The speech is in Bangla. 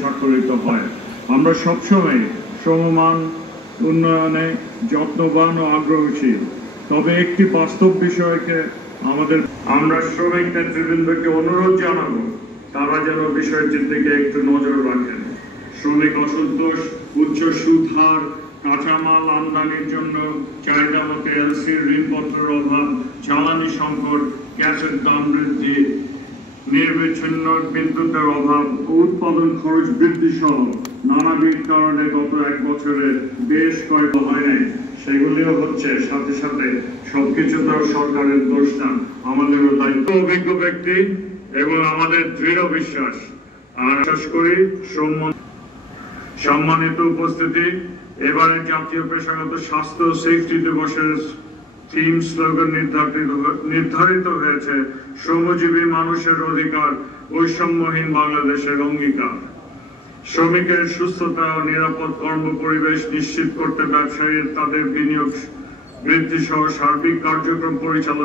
স্বাক্ষরিত হয়। আমরা সবসময় সমমান উন্নয়নে যত্নবান ও আগ্রহশীল, তবে একটি বাস্তব বিষয়কে আমরা শ্রমিক নেতৃবৃন্দকে অনুরোধ জানাবো তারা যেন বিষয়টির দিকে একটু নজর রাখেন। শ্রমিক অসন্তোষ, উচ্চ সুদ হার, কাঁচামাল আমদানির জন্য চাহিদা মতো এলসির ঋণপত্রের অভাব, জ্বালানি সংকট, গ্যাসের দাম বৃদ্ধি, নির্বিচ্ছিন্ন বিদ্যুতের অভাব, উৎপাদন খরচ বৃদ্ধি সহ নানাবিধ কারণে গত এক বছরে বেশ কয়েক হয় নাই। সেগুলিও হচ্ছে, সাথে সাথে সবকিছু তো সরকারের দোষ না, আমাদেরও দায়িত্ব। অভিজ্ঞ ব্যক্তি এবং আমাদের দৃঢ় বিশ্বাস আর আশা করি সম্মানিত উপস্থিতি, এবারে জাতীয় পেশাগত স্বাস্থ্য সেফটি দিবসের থিম স্লোগান নির্ধারিত হয়েছে শ্রমজীবী মানুষের অধিকার, বৈষম্যহীন বাংলাদেশের অঙ্গীকার। শ্রমিকের সুস্থতা ও নিরাপদ কর্ম পরিবেশ নিশ্চিত করতে ব্যবসায়ীর তাদের বিনিয়োগ বৃদ্ধি সহ সার্বিক কার্যক্রম পরিচালনা